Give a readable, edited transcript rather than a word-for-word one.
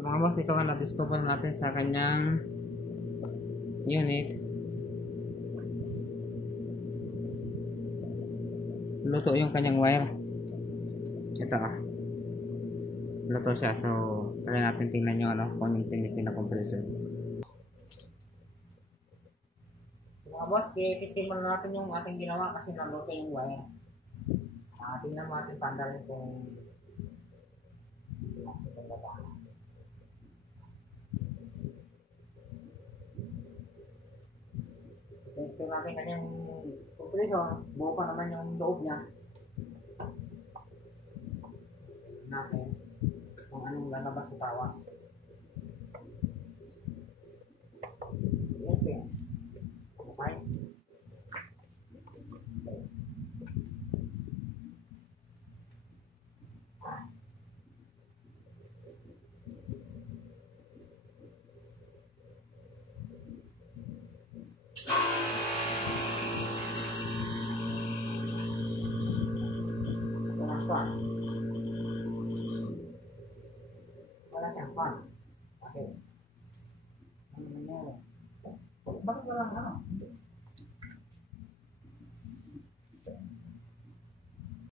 Mga boss, ito nga na-discover natin sa kanyang unit. Luto yung kanyang wire. Ito luto siya. So, kaya natin tingnan yung kung yung tinitin na compressor. Mga boss, i-testing muna natin yung ating ginawa kasi naluto yung wire. Tingnan mo natin tandaan kung itong gaba. Testing natin kanyang compressor. Buo pa naman yung loob niya. Natin kung anong lalabas sa tawas. Okay. Okay. Fan. Wala siyang fan. Okay.